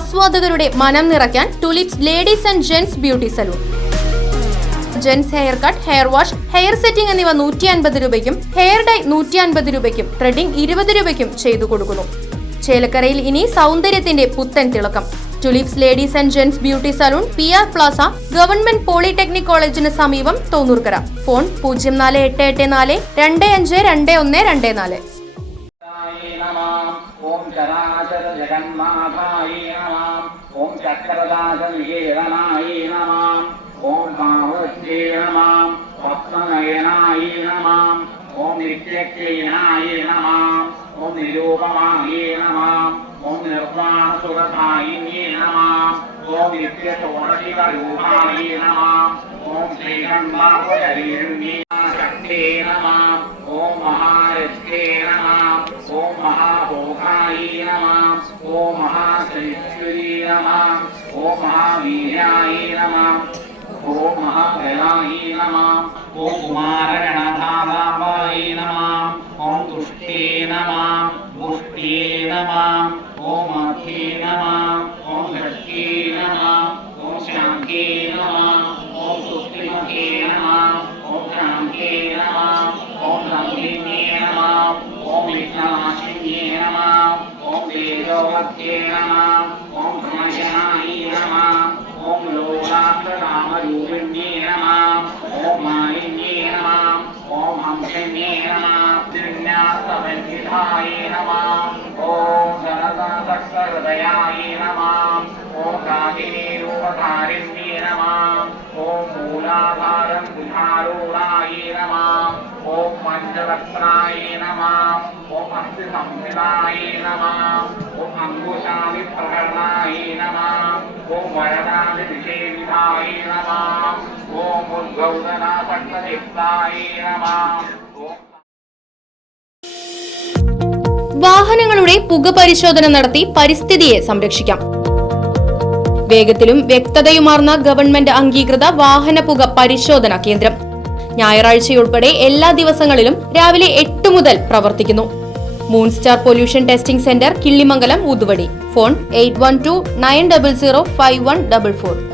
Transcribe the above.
ആസ്വാദകരുടെ മനം നിറയ്ക്കാൻ tulips ladies and gents beauty salon. Gents hair cut, hair wash, hair setting എന്നിവ 150 രൂപയ്ക്കും, hair dye 150 രൂപയ്ക്കും, ത്രെഡിംഗ് 20 രൂപയ്ക്കും ചെയ്തു കൊടുക്കുന്നു. ചേലക്കരയിൽ ഇനി സൗന്ദര്യത്തിന്റെ പുത്തൻ തിളക്കം. Tulips ladies and gents beauty salon, PR Plaza, government polytechnic കോളേജിന് സമീപം, തോന്നൂർക്കര. ഫോൺ 04884 252124. ഓം ചരാചര ജഗന്നാഥായ നമഃ. ഓം ചക്രദാസനികേതനായ നമഃ. ഓം പാർവത്യേ നമഃ. പത്മനയനായ നമഃ. ഓം നിത്യക്ലീനായ നമഃ. ഓം നിരൂപമായ നമഃ. ഓം നിർവാണസുഖായിന്യേ നമഃ. ഓം നിത്യതോഷരൂപായ നമഃ. ഓം ശ്രീകണ്ഠാപരിരണ്യേ ശക്തേ നമഃ. ഓം മഹാരഥേ നമഃ. ഓം മഹാഭോഗായ നമഃ. ഓം മഹാശ്രീശ്വരീ നമഃ. ഓം മഹാവീരായ നമഃ. ഓം മഹാബലായ നമഃ. ഓം കുമാരഗണധാതാവായ നമഃ. ഓം തുഷ്ടേ നമഃ. പുഷ്ടേ നമഃ. ഓം അഖേ നമഃ. ഓം ഷഷ്ഠേ നമഃ. ഓം ശാഖേ നമഃ. ഓം സുക്ലിമഖേ നമഃ. ഓം ശാഖേ നമഃ. ഓം സംഹിന്യേ നമഃ. ഓം വിഘ്നനാശിന്യേ നമഃ. ഓം തേജോവത്യേ നമഃ. ഓം ഘനശനായ നമഃ. ഓം ലോകാന്തരാമരൂപിണ്യേ നമഃ. ഓം മാലിന്യേ നമഃ. ഓം ഹംസന്യേ നമഃ. ദിവ്യാസ്തവന്ധിതായ നമഃ. ഓം ധനദാസഹൃദയായ നമഃ. ഓം കാമിനീരൂപധാരിണ്യേ നമഃ. ഓം മൂലാധാരം ബുധാരൂഢായ നമഃ. ഓം പഞ്ചവക്ത്രായ നമഃ. ഓം അസ്ഥിസംഹിതായ നമഃ. ഓം അങ്കുശാദിപ്രകടനായ നമഃ. ഓം വരദാദിനിഷേവിതായ നമഃ. ഓം ഉദ്ഗൗതനാസക്തചിത്തായ നമഃ. വാഹനങ്ങളുടെ പുക പരിശോധന നടത്തി പരിസ്ഥിതിയെ സംരക്ഷിക്കാം. വേഗത്തിലും വ്യക്തതയുമാർന്ന ഗവൺമെന്റ് അംഗീകൃത വാഹന പുക പരിശോധന കേന്ദ്രം ഞായറാഴ്ചയുൾപ്പെടെ എല്ലാ ദിവസങ്ങളിലും രാവിലെ 8 മുതൽ പ്രവർത്തിക്കുന്നു. Moonstar pollution testing centre, Killimangalam, Oothuvadi. Phone 8129005144.